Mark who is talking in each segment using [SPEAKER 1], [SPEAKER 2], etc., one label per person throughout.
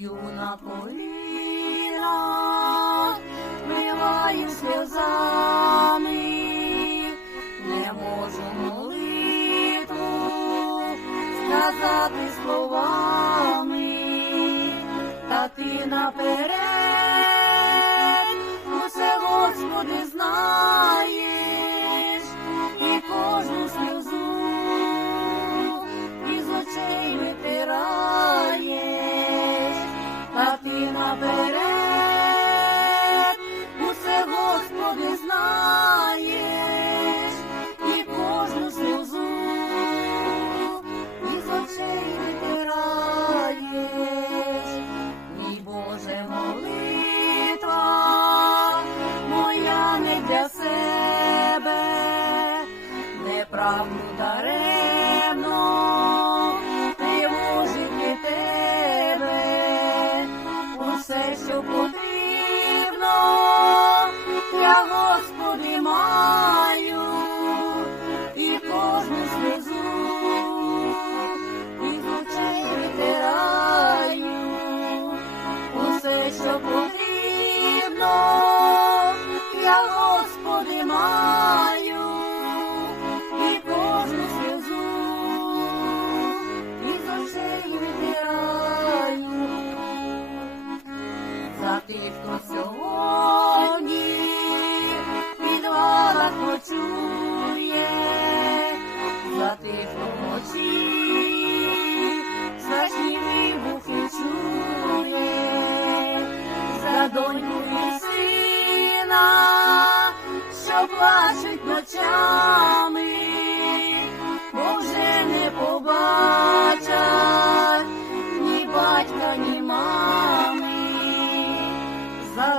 [SPEAKER 1] Юна на колінах, сльозами, не можу молитву сказати словами, та ти наперед. Неправду даремно, тривожить від тебе, усе, що потрібно, я, Господи, маю, і кожну сльозу із очей витираю, усе, що потрібно, Тих, хто сьогодні в підвалах ночує, за тих, вночі страшні вибухи чує, за доньку і сина, що плачуть ночами,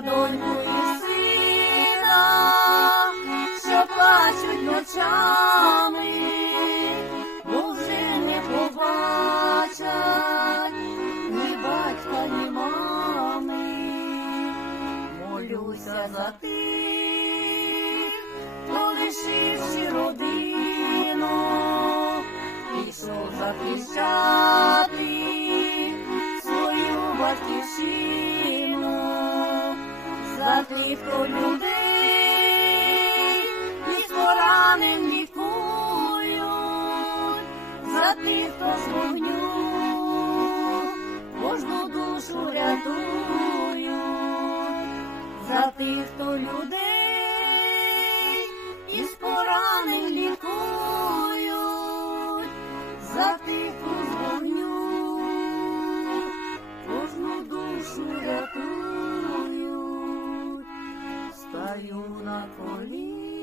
[SPEAKER 1] доньку і сина, що плачуть ночами, бо вже не побачать ні батька, ні мами. Молюся за тих, хто лишивши родину, пішов захищати свою батьківщину хто людей і поранень лікують, за тих, хто з вогню кожну душу рятують, за тих, хто людей рятують, стаю на коліна.